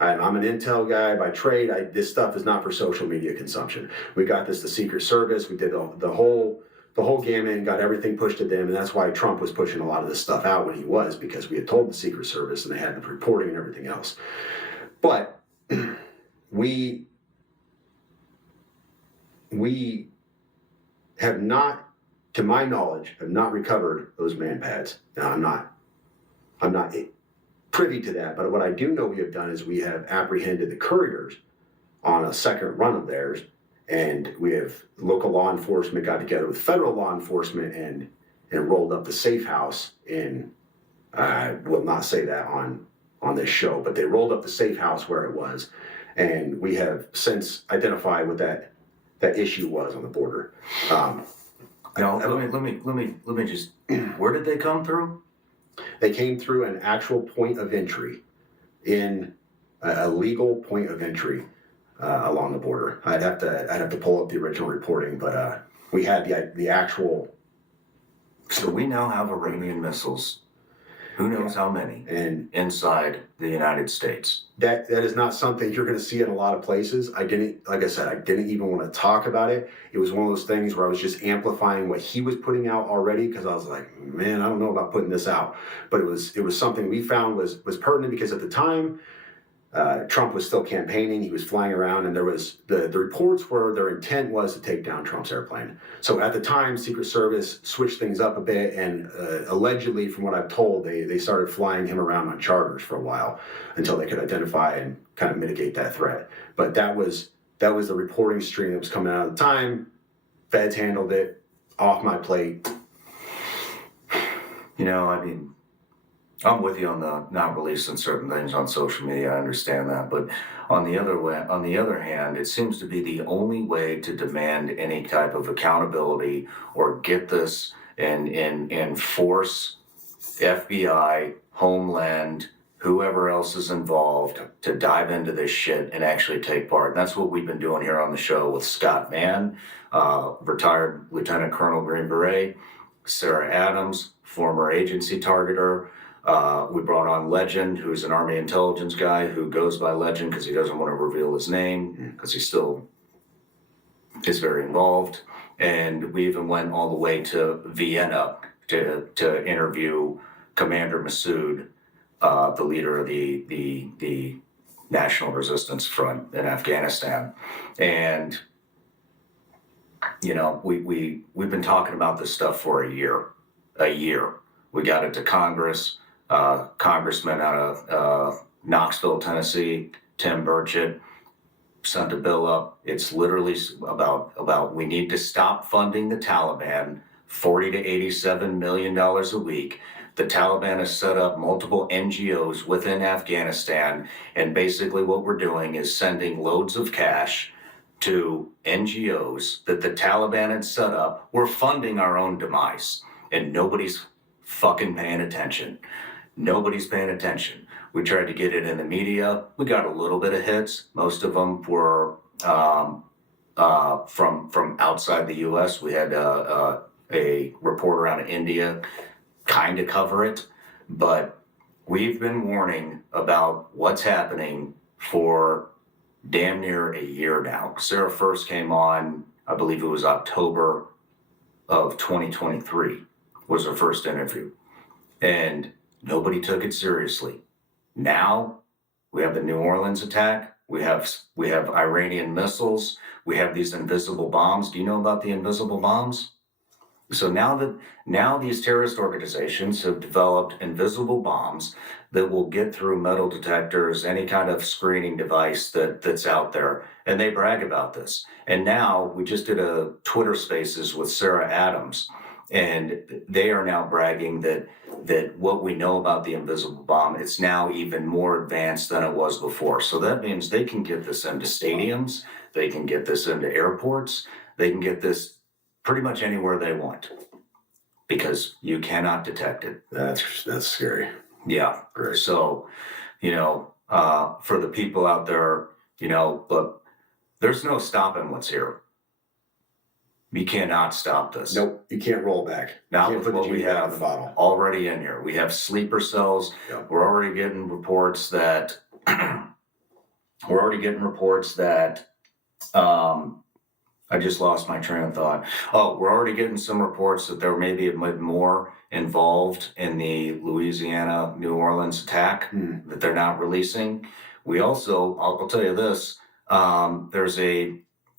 I'm an intel guy by trade. This stuff is not for social media consumption. We got this to Secret Service. We did the whole gamut and got everything pushed to them, and that's why Trump was pushing a lot of this stuff out when he was, because we had told the Secret Service and they had the reporting and everything else. But we have not, to my knowledge, have not recovered those man pads. Now, I'm not privy to that, but what I do know we have done is we have apprehended the couriers on a second run of theirs, and we have local law enforcement got together with federal law enforcement and rolled up the safe house in, I will not say that on this show, but they rolled up the safe house where it was, and we have since identified what that issue was on the border. Now, let me just. Where did they come through? They came through an actual point of entry, in a legal point of entry along the border. I'd have to pull up the original reporting, but we had the actual. So we now have Iranian missiles. Who knows how many? And inside the United States. That is not something you're going to see in a lot of places. Like I said, I didn't even want to talk about it. It was one of those things where I was just amplifying what he was putting out already, because I was like, man, I don't know about putting this out. But it was something we found was pertinent, because at the time, Trump was still campaigning. He was flying around, and there was the reports were their intent was to take down Trump's airplane. So at the time, Secret Service switched things up a bit, and allegedly, from what I've told, they started flying him around on charters for a while until they could identify and kind of mitigate that threat. But that was the reporting stream that was coming out at the time. Feds handled it, off my plate. You know, I mean, I'm with you on the not releasing certain things on social media. I understand that, but on the other hand, it seems to be the only way to demand any type of accountability or get this and force FBI, Homeland, whoever else is involved to dive into this shit and actually take part. And that's what we've been doing here on the show with Scott Mann, retired Lieutenant Colonel Green Beret, Sarah Adams, former agency targeter. We brought on Legend, who's an Army intelligence guy who goes by Legend because he doesn't want to reveal his name because he still is very involved. And we even went all the way to Vienna to interview Commander Massoud, the leader of the National Resistance Front in Afghanistan. And, you know, we've been talking about this stuff for a year. We got it to Congress. Congressman out of Knoxville, Tennessee, Tim Burchett, sent a bill up. It's literally about we need to stop funding the Taliban, $40 to $87 million a week. The Taliban has set up multiple NGOs within Afghanistan, and basically what we're doing is sending loads of cash to NGOs that the Taliban had set up. We're funding our own demise, and nobody's fucking paying attention. Nobody's paying attention. We tried to get it in the media. We got a little bit of hits. Most of them were from outside the U.S. We had a reporter out of India kind of cover it, but we've been warning about what's happening for damn near a year now. Sarah first came on, I believe it was October of 2023, was her first interview. And nobody took it seriously. Now we have the New Orleans attack. We have Iranian missiles. We have these invisible bombs. Do you know about the invisible bombs? So now these terrorist organizations have developed invisible bombs that will get through metal detectors, any kind of screening device that's out there, and they brag about this. And now we just did a Twitter Spaces with Sarah Adams, and they are now bragging that what we know about the invisible bomb, it's now even more advanced than it was before. So that means they can get this into stadiums, they can get this into airports, they can get this pretty much anywhere they want, because you cannot detect it. That's scary. Yeah. Great. So, for the people out there, look, there's no stopping what's here. You cannot stop this. Nope, you can't roll back. Not with what we have already in here. We have sleeper cells. Yep. We're already getting reports that we're already getting reports that, I just lost my train of thought. Oh, we're already getting some reports that there may be more involved in the Louisiana, New Orleans attack that they're not releasing. We also, I'll tell you this, there's a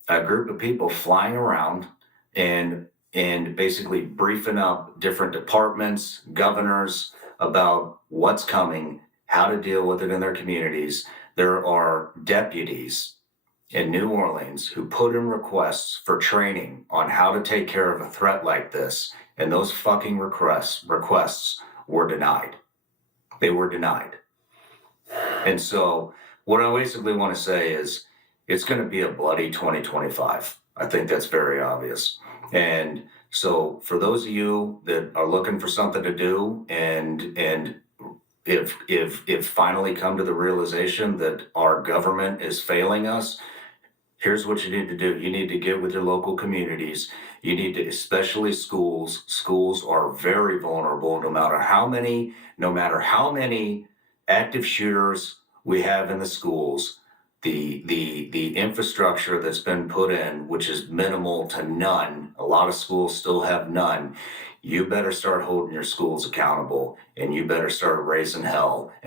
group of people flying around and basically briefing up different departments, governors about what's coming, how to deal with it in their communities. There are deputies in New Orleans who put in requests for training on how to take care of a threat like this, and those fucking requests were denied. They were denied. And so what I basically want to say is it's going to be a bloody 2025. I think that's very obvious. And so for those of you that are looking for something to do and if finally come to the realization that our government is failing us, here's what you need to do. You need to get with your local communities. You need to, especially schools. Schools are very vulnerable no matter how many active shooters we have in the schools. The infrastructure that's been put in, which is minimal to none, a lot of schools still have none. You better start holding your schools accountable, and you better start raising hell.